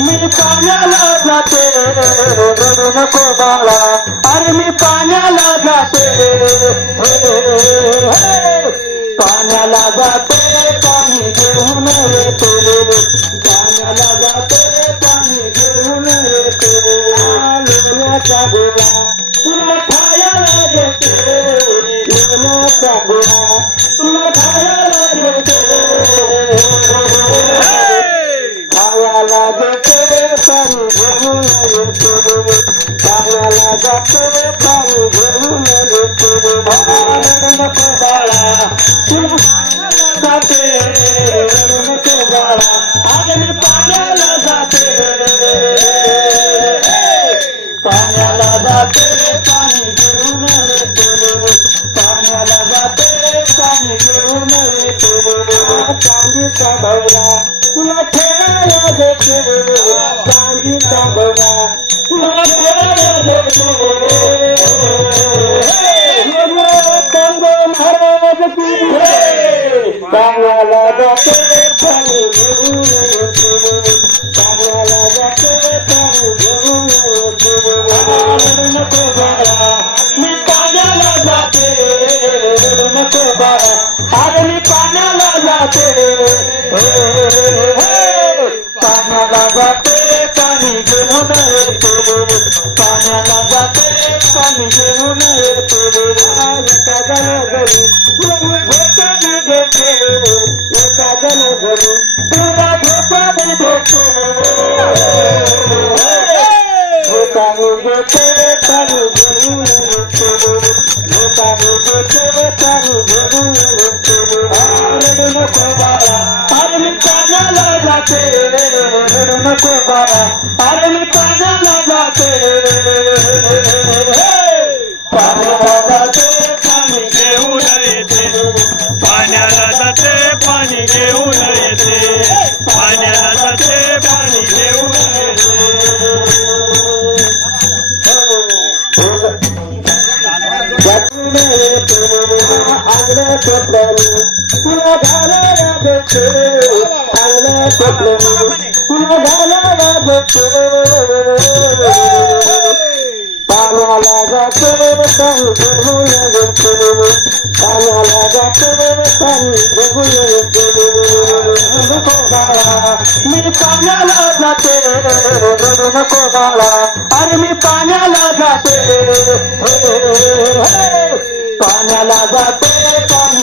मी पाण्याला जाते रडू नको बाळा अरे मी पाण्याला जाते हो, हो, हो. पाण्याला जाते पाणी घेऊन येते. पाण्याला जाते पाणी घेऊन येते. लोण्याचा गोळा तुला खायला देते. लोण्याचा गोळा तुला खायला देते. खायला देते पाणी घेऊन येते. पाण्याला जाते साधवला तुला అరే तुला घालायला देते आग्रा कोपऱ्याने तुला घालायला देते पाण्याला जाते पाणी घेऊन येते पाण्याला जाते पाणी घेऊन येते नको बाळा मी पाण्याला जाते रडू नको बाळा अरे मी पाण्याला जाते पाण्याला जाते पाणी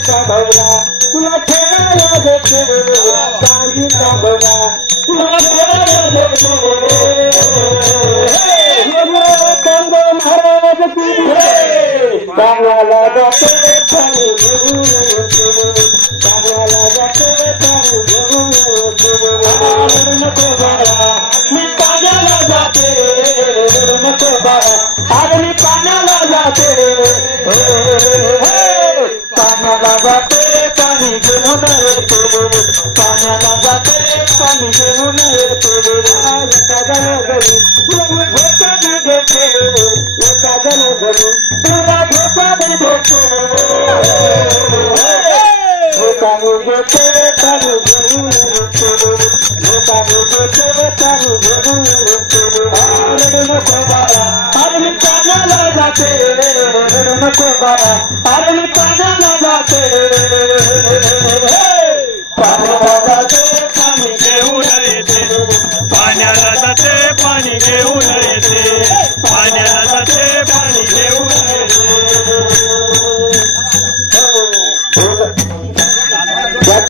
चांदीचा भवरा तुला खेळायला देते चांदीचा भवरा तुला खेळायला देते कंगो महाराज की पाण्याला जाते पाणी घेऊन येते पाण्याला जाते पाणी घेऊन येते रडू नको बाळा मी पाण्याला जाते रडू नको बाळा अरे मी पाण्याला जाते पाण्याला जाते पाणी घेऊन येते पाण्याला जाते पाणी घेऊन येते एका जण घरी धोका मी देते एका जण घरी तुला धोका मी देते धोका मी देते पाणी घेऊन येते धोका मी देते पाणी घेऊन येते பரமி பதனதாசே